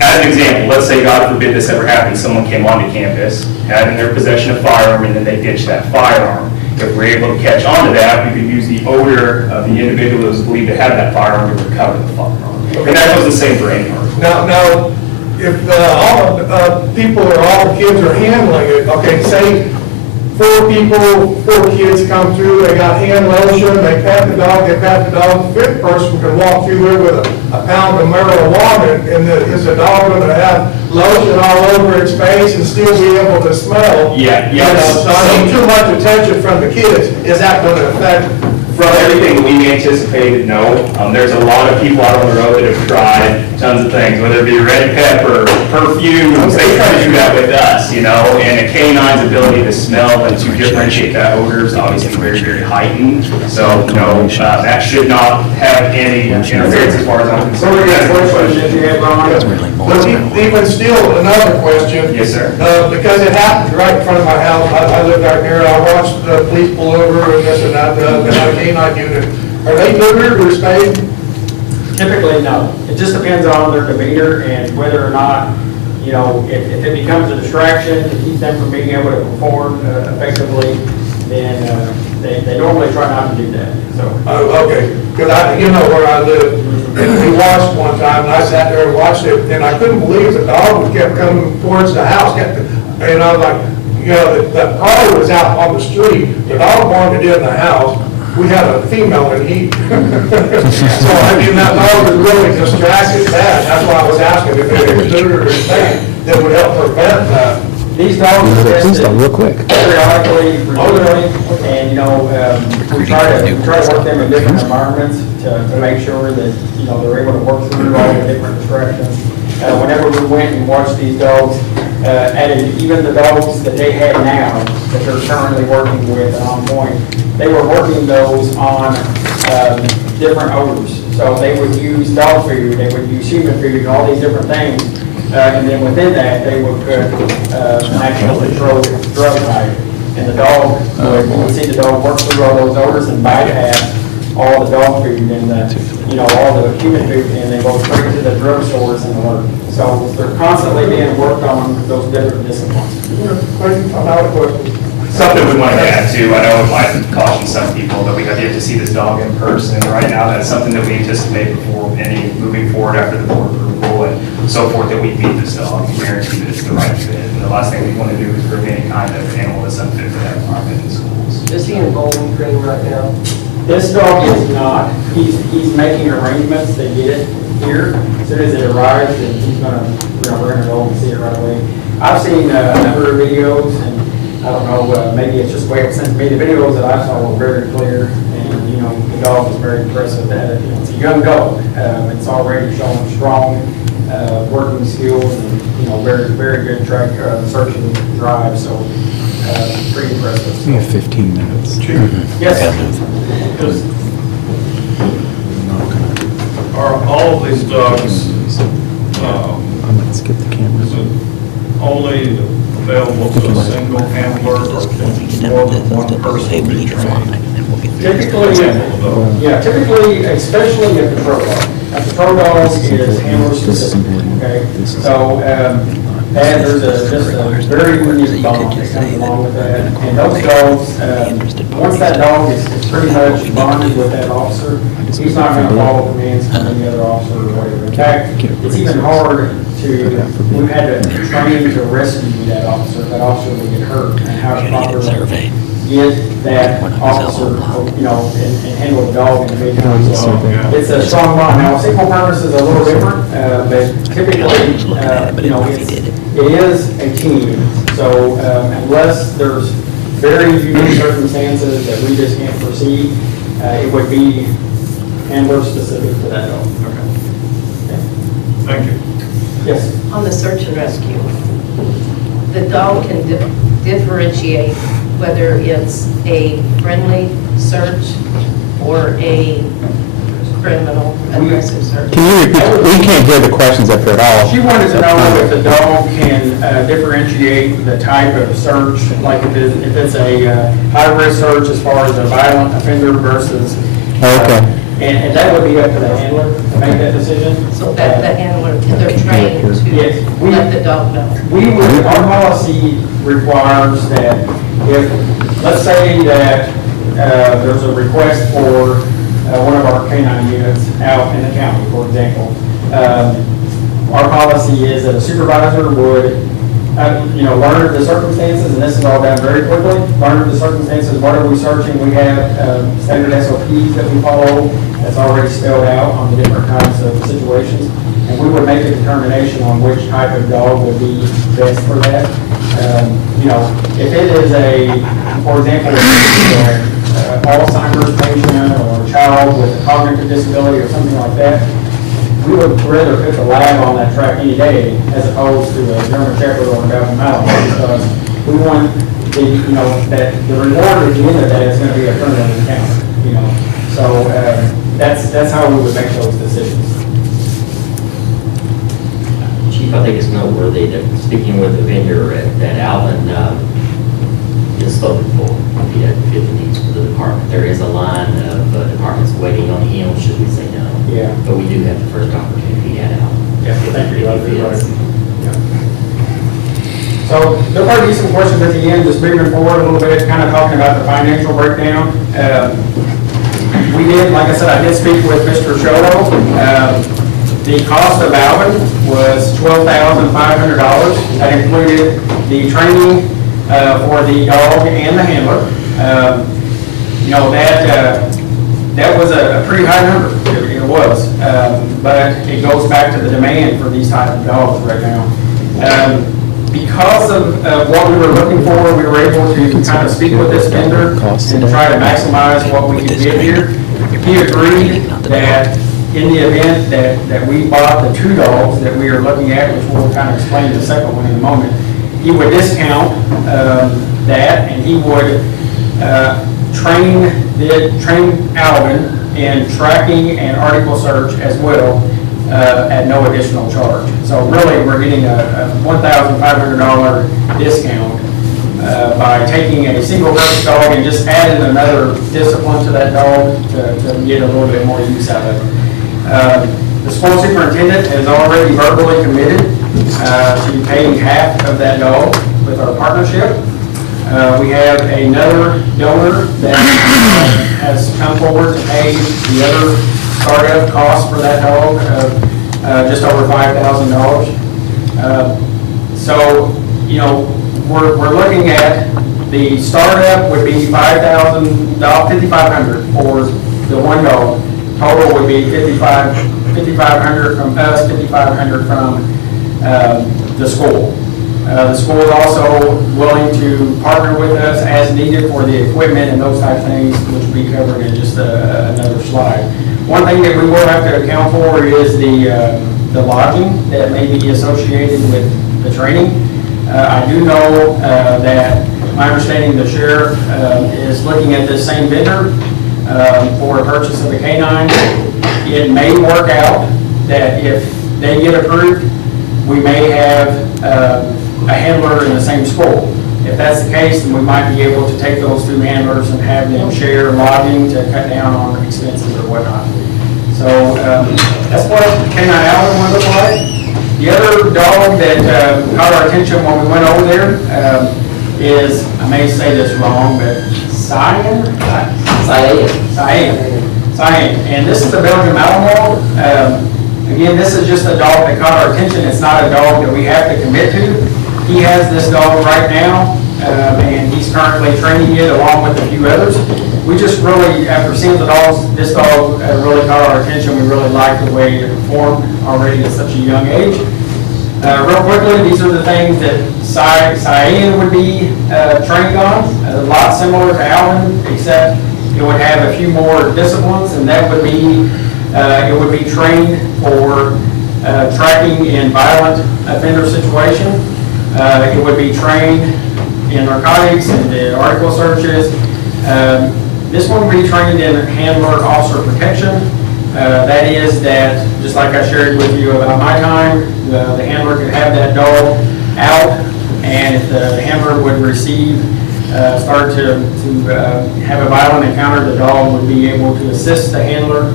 as an example, let's say, God forbid this ever happened, someone came onto campus, had in their possession a firearm, and then they ditched that firearm. If we're able to catch on to that, we could use the odor of the individual that was believed to have that firearm to recover the firearm. And that goes the same for any article. Now, if all people or all the kids are handling it, okay, say 4 kids come through, they got hand lotion, they pat the dog, the fifth person can walk through there with a pound of marijuana, and is the dog going to have lotion all over its face and still be able to smell? Yeah. So I mean, too much attention from the kids, is that going to affect? From everything we anticipated, no. There's a lot of people out on the road that have tried tons of things, whether it be red pepper, perfumes, they try to do that with us, and a canine's ability to smell and to differentiate that odor is obviously very, very heightened. So, no, that should not have any interference as far as I'm concerned. But even still, another question. Yes, sir. Because it happened right in front of my house, I live out there, I watched the police pull over and this and that, and I canine unit. Are they neutered or spayed? Typically, no. It just depends on their demeanor and whether or not, if it becomes a distraction to keep them from being able to perform effectively, then they normally try not to do that, so. Oh, okay, because where I live, and we watched one time, and I sat there and watched it, and I couldn't believe the dog kept coming towards the house, and I was like, that car was out on the street, the dog wanted it in the house, we had a female in heat. So, I mean, that dog was really distracted bad, that's why I was asking if it was neutered or anything that would help prevent that. These dogs are tested real quick. periodically, regularly, and, we try to work them in different environments to make sure that, they're able to work through all the different distractions. Whenever we went and watched these dogs, even the dogs that they had now, that they're currently working with on point, they were working those on different odors. So they would use dog food, they would use human food, and all these different things. And then within that, they would put an actual controlled drug type. And the dog, you would see the dog work through all those odors and bypass all the dog food and all the human food, and they go straight to the drug stores and alert. So they're constantly being worked on those different disciplines. Something we wanted to add too, I know it might caution some people, but we have yet to see this dog in person. Right now, that's something that we anticipate before any moving forward after the board approval and so forth, that we meet this dog and guarantee that it's the right fit. And the last thing we want to do is bring any kind of animal that's unfit for that environment in schools. Is he in Bowling Green right now? This dog is not. He's making arrangements to get it here. As soon as it arrives, and he's we're gonna bring it home and see it right away. I've seen a number of videos, and I don't know, maybe it's just the way it sent me. The videos that I saw were very clear, and, the dog was very impressive. It's a young dog. It's already showing strong working skills and, very, very good track search and drive, so pretty impressive. We have 15 minutes. Yes. Are all of these dogs, I'm going to skip the camera. is it only available to a single handler or more than one person be trained? Typically, especially a patrol dog. A patrol dog is handler specific, okay? So, there's just a very unique bond that comes along with that. And those dogs, once that dog is pretty much bonded with that officer, he's not going to follow commands from any other officer or whatever. In fact, it's even hard we've had to train to rescue that officer. That officer would get hurt, and how to properly get that officer, and handle the dog individually. So it's a strong bond. Now, single purpose is a little different, but typically, it is a team. So unless there's very unique circumstances that we just can't foresee, it would be handler specific to that dog. Okay. Thank you. Yes. On the search and rescue, the dog can differentiate whether it's a friendly search or a criminal aggressive search. Can you repeat? We can't hear the questions up there at all. She wanted to know if the dog can differentiate the type of search, like if it's a high-risk search as far as a violent offender versus. Okay. And that would be up to the handler to make that decision. So that the handler, they're trained to let the dog know. Our policy requires that if, let's say that there's a request for one of our canine units out in the county, for example, our policy is that a supervisor would learned the circumstances, and this is all done very quickly. Learned the circumstances, what are we searching? We have standard SOPs that we follow that's already spelled out on the different types of situations. And we would make a determination on which type of dog would be best for that. If it is for example, Alzheimer's patient or a child with a cognitive disability or something like that, we would rather put the lab on that track any day as opposed to a German Shepherd or a Belgian Malinois, because we want that the reward at the end of that is going to be a permanent encounter, So that's how we would make those decisions. Chief, I think it's noteworthy that speaking with the vendor that Alvin is spoken for, if he doesn't fit the needs for the department. There is a line of departments waiting on him, should we say no. Yeah. But we do have the first opportunity at Alvin. Yeah, thank you. So there'll probably be some questions at the end, just moving forward a little bit, kind of talking about the financial breakdown. We did, like I said, I did speak with Mr. Shoto. The cost of Alvin was $12,500. That included the training for the dog and the handler. That was a pretty high number. It was, but it goes back to the demand for these type of dogs right now. Because of what we were looking for, we were able to kind of speak with this vendor and try to maximize what we could get here. He agreed that in the event that we bought the 2 dogs that we are looking at, which we'll kind of explain the second one in a moment, he would discount that, and he would train Alvin in tracking and article search as well at no additional charge. So really, we're getting a $1,500 discount by taking a single purpose dog and just adding another discipline to that dog to get a little bit more use out of it. The school superintendent has already verbally committed to paying half of that dog with our partnership. We have another donor that has come forward to pay the other startup cost for that dog of just over $5,000. So, we're looking at the startup would be $5,500 for the one dog. Total would be $5,500 from us, $5,500 from the school. The school is also willing to partner with us as needed for the equipment and those type of things, which will be covered in just another slide. One thing that we will have to account for is the lodging that may be associated with the training. I do know that my understanding the sheriff is looking at this same vendor for a purchase of the canine. It may work out that if they get approved, we may have a handler in the same school. If that's the case, then we might be able to take those 2 handlers and have them share lodging to cut down on expenses or whatnot. So that's what Canine Alvin would look like. The other dog that caught our attention when we went over there is, I may say this wrong, but Cyan. And this is a Belgian Malinois. Again, this is just a dog that caught our attention. It's not a dog that we have to commit to. He has this dog right now, and he's currently training it along with a few others. We just really, after seeing the dogs, this dog really caught our attention. We really like the way it performed already at such a young age. Real quickly, these are the things that Cyan would be trained on. A lot similar to Alvin, except it would have a few more disciplines, and that would be it would be trained for tracking in violent offender situation. It would be trained in narcotics and the article searches. This one would be trained in handler officer protection. That is that, just like I shared with you about my time, the handler could have that dog out, and if the handler would start to have a violent encounter, the dog would be able to assist the handler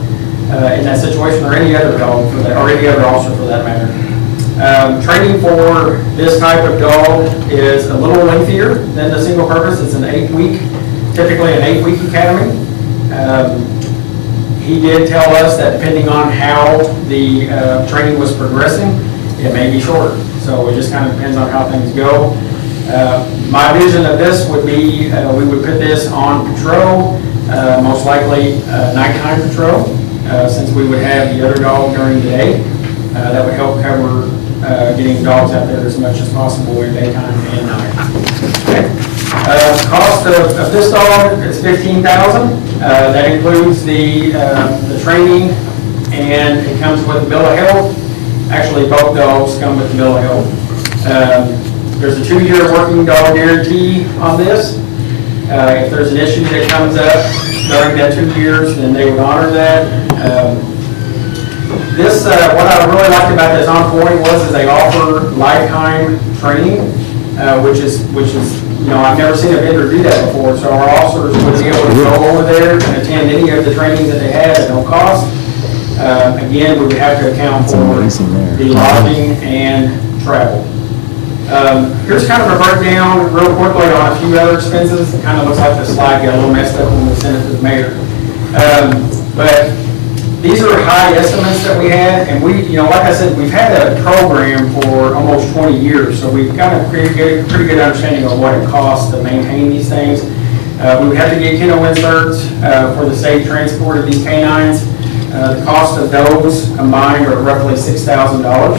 in that situation, or any other dog for that, or any other officer for that matter. Training for this type of dog is a little lengthier than the single purpose. It's typically an 8-week academy. He did tell us that depending on how the training was progressing, it may be shorter. So it just kind of depends on how things go. My vision of this would be, we would put this on patrol, most likely nighttime patrol, since we would have the other dog during the day. That would help cover getting dogs out there as much as possible in daytime and night. Okay. Cost of this dog is $15,000. That includes the training, and it comes with a bill of health. Actually, both dogs come with a bill of health. There's a 2-year working dog guarantee on this. If there's an issue that comes up during that 2 years, then they would honor that. What I really liked about this On Point is they offer lifetime training, which is, I've never seen a vendor do that before. So our officers would be able to go over there and attend any of the trainings that they have at no cost. Again, we would have to account for the lodging and travel. Here's kind of a breakdown real quickly on a few other expenses. It kind of looks like the slide got a little messed up when we sent it to the mayor. But these are high estimates that we had, and like I said, we've had a program for almost 20 years, so we've kind of created a pretty good understanding of what it costs to maintain these things. We would have to get kennel inserts for the safe transport of these canines. The cost of those combined are roughly $6,000.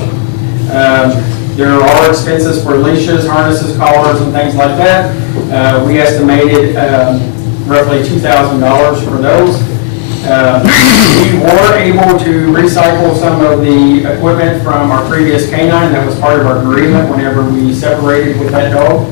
There are expenses for leashes, harnesses, collars, and things like that. We estimated roughly $2,000 for those. We were able to recycle some of the equipment from our previous canine. That was part of our agreement whenever we separated with that dog.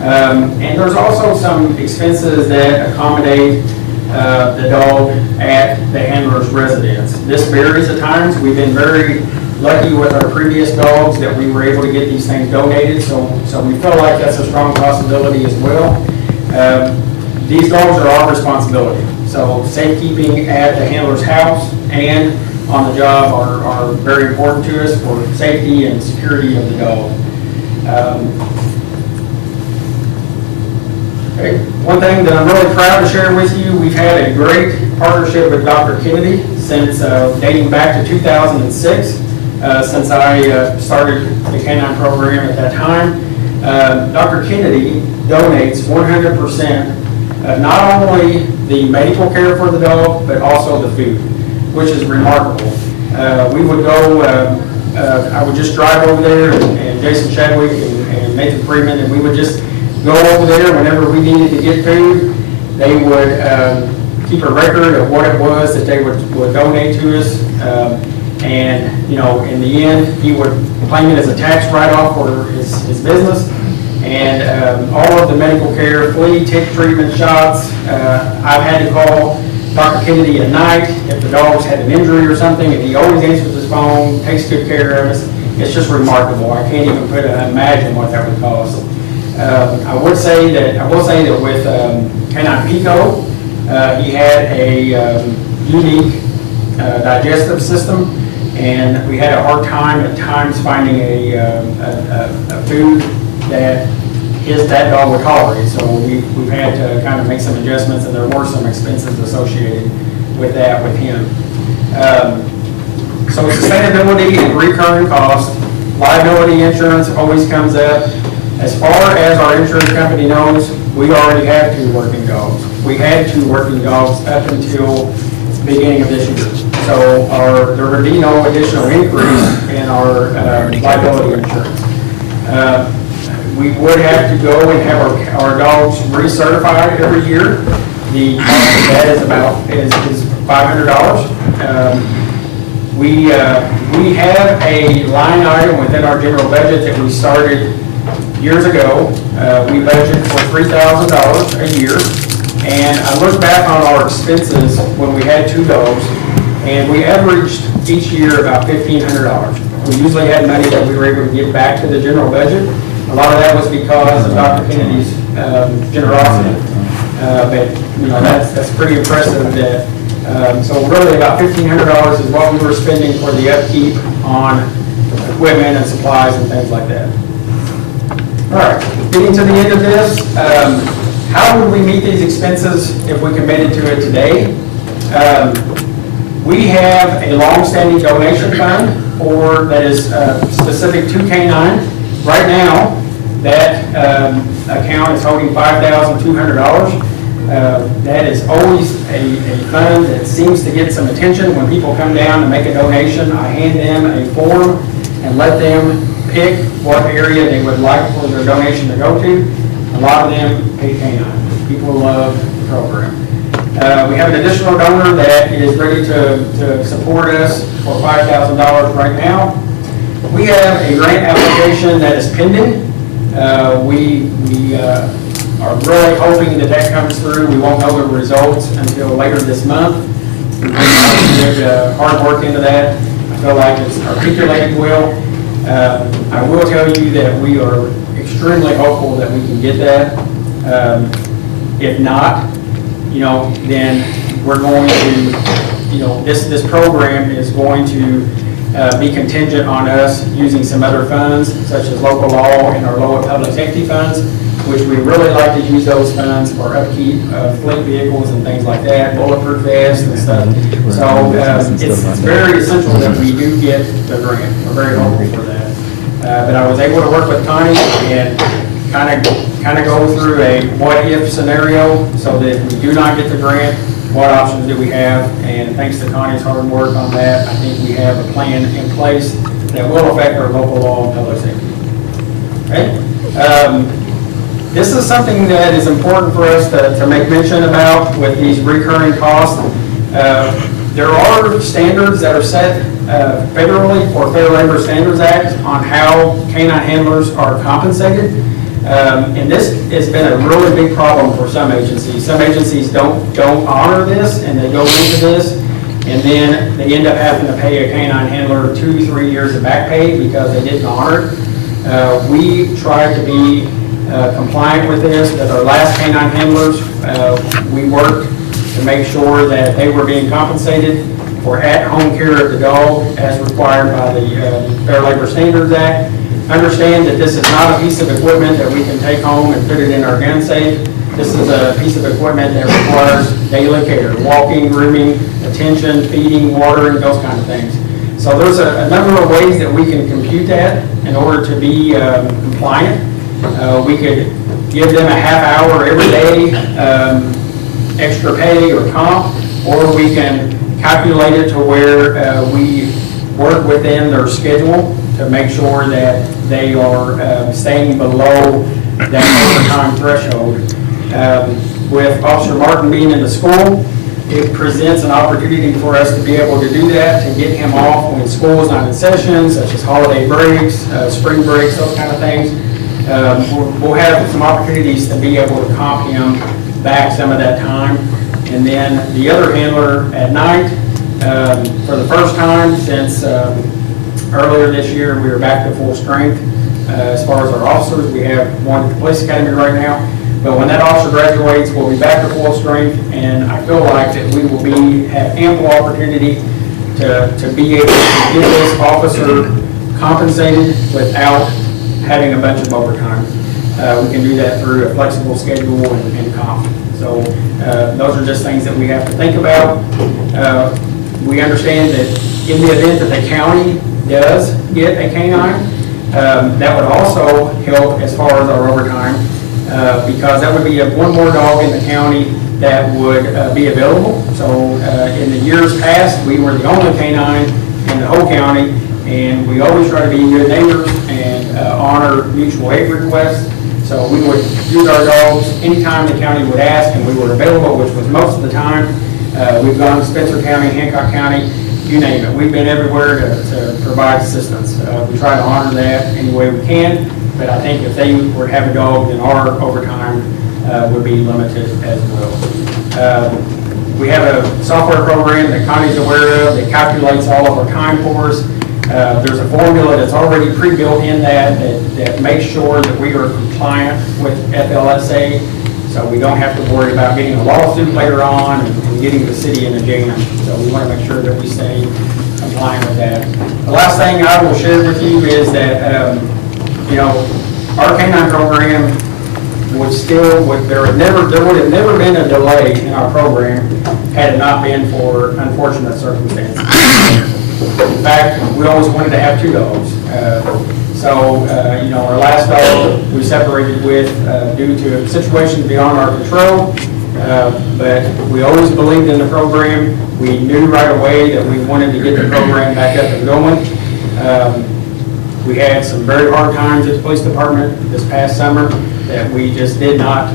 And there's also some expenses that accommodate the dog at the handler's residence. This varies at times. We've been very lucky with our previous dogs that we were able to get these things donated, so we feel like that's a strong possibility as well. These dogs are our responsibility, so safekeeping at the handler's house and on the job are very important to us for safety and security of the dog. Okay. One thing that I'm really proud to share with you, we've had a great partnership with Dr. Kennedy since dating back to 2006, since I started the canine program at that time. Dr. Kennedy donates 100% of not only the medical care for the dog, but also the food, which is remarkable. We would go, I would just drive over there, and Jason Chadwick and Nathan Freeman, and we would just go over there whenever we needed to get food. They would keep a record of what it was that they would donate to us. And, in the end, he would claim it as a tax write-off for his business. And all of the medical care, flea, tick treatment, shots, I've had to call Dr. Kennedy at night if the dog's had an injury or something, and he always answers his phone, takes good care of us. It's just remarkable. I can't even imagine what that would cost. I will say that with Canine Pico, he had a unique digestive system, and we had a hard time at times finding a food that that dog would tolerate. So we've had to kind of make some adjustments, and there were some expenses associated with that with him. So sustainability and recurring cost, liability insurance always comes up. As far as our insurance company knows, we already have 2 working dogs. We had 2 working dogs up until the beginning of this year. So there would be no additional increase in our liability insurance. We would have to go and have our dogs recertified every year. The cost of that is $500. We have a line item within our general budget that we started years ago. We budgeted for $3,000 a year, and I look back on our expenses when we had 2 dogs, and we averaged each year about $1,500. We usually had money that we were able to give back to the general budget. A lot of that was because of Dr. Kennedy's generosity, but that's pretty impressive. So really about $1,500 is what we were spending for the upkeep on equipment and supplies and things like that. All right, getting to the end of this, how would we meet these expenses if we committed to it today? We have a long-standing donation fund for, that is specific to K-9. Right now, that account is holding $5,200. That is always a fund that seems to get some attention. When people come down to make a donation, I hand them a form and let them pick what area they would like for their donation to go to. A lot of them pay K-9. People love the program. We have an additional donor that is ready to support us for $5,000 right now. We have a grant application that is pending. We are really hoping that that comes through. We won't know the results until later this month. We put hard work into that. I feel like it's articulated well. I will tell you that we are extremely hopeful that we can get that. If not, then we're going to, this program is going to be contingent on us using some other funds, such as local law and our local public safety funds, which we really like to use those funds for upkeep of fleet vehicles and things like that, bulletproof vests and stuff. So it's very essential that we do get the grant. We're very hopeful for that. But I was able to work with Connie and kind of go through a what-if scenario so that if we do not get the grant, what options do we have? And thanks to Connie's hard work on that, I think we have a plan in place that will affect our local law and public safety. Okay? This is something that is important for us to make mention about with these recurring costs. There are standards that are set federally for Fair Labor Standards Act on how canine handlers are compensated. And this has been a really big problem for some agencies. Some agencies don't honor this, and they go into this, and then they end up having to pay a canine handler 2-3 years of back pay because they didn't honor it. We tried to be compliant with this. That our last canine handlers, we worked to make sure that they were being compensated for at-home care of the dog as required by the Fair Labor Standards Act. Understand that this is not a piece of equipment that we can take home and put it in our gun safe. This is a piece of equipment that requires daily care, walking, grooming, attention, feeding, watering, those kind of things. So there's a number of ways that we can compute that in order to be compliant. We could give them a half hour every day, extra pay or comp, or we can calculate it to where we work within their schedule to make sure that they are staying below that overtime threshold. With Officer Martin being in the school, it presents an opportunity for us to be able to do that, to get him off when school is not in session, such as holiday breaks, spring breaks, those kind of things. We'll have some opportunities to be able to comp him back some of that time. And then the other handler at night, for the first time since earlier this year, we are back to full strength. As far as our officers, we have one at the police academy right now. But when that officer graduates, we'll be back to full strength, and I feel like that we will have ample opportunity to be able to get this officer compensated without having a bunch of overtime. We can do that through a flexible schedule and comp. So those are just things that we have to think about. We understand that in the event that the county does get a canine, that would also help as far as our overtime, because that would be one more dog in the county that would be available. So in the years past, we were the only canine in the whole county, and we always try to be good neighbors and honor mutual aid requests. So we would use our dogs anytime the county would ask, and we were available, which was most of the time. We've gone to Spencer County, Hancock County, you name it. We've been everywhere to provide assistance. We try to honor that any way we can, but I think if they were to have a dog, then our overtime would be limited as well. We have a software program that Connie's aware of that calculates all of our time for us. There's a formula that's already pre-built in that makes sure that we are compliant with FLSA, so we don't have to worry about getting a lawsuit later on and getting the city in a jam. So we want to make sure that we stay compliant with that. The last thing I will share with you is that, our canine program there would have never been a delay in our program had it not been for unfortunate circumstances. In fact, we always wanted to have 2 dogs. So, you know, our last dog we separated with due to a situation beyond our control, but we always believed in the program. We knew right away that we wanted to get the program back up and going. We had some very hard times at the police department this past summer that we just did not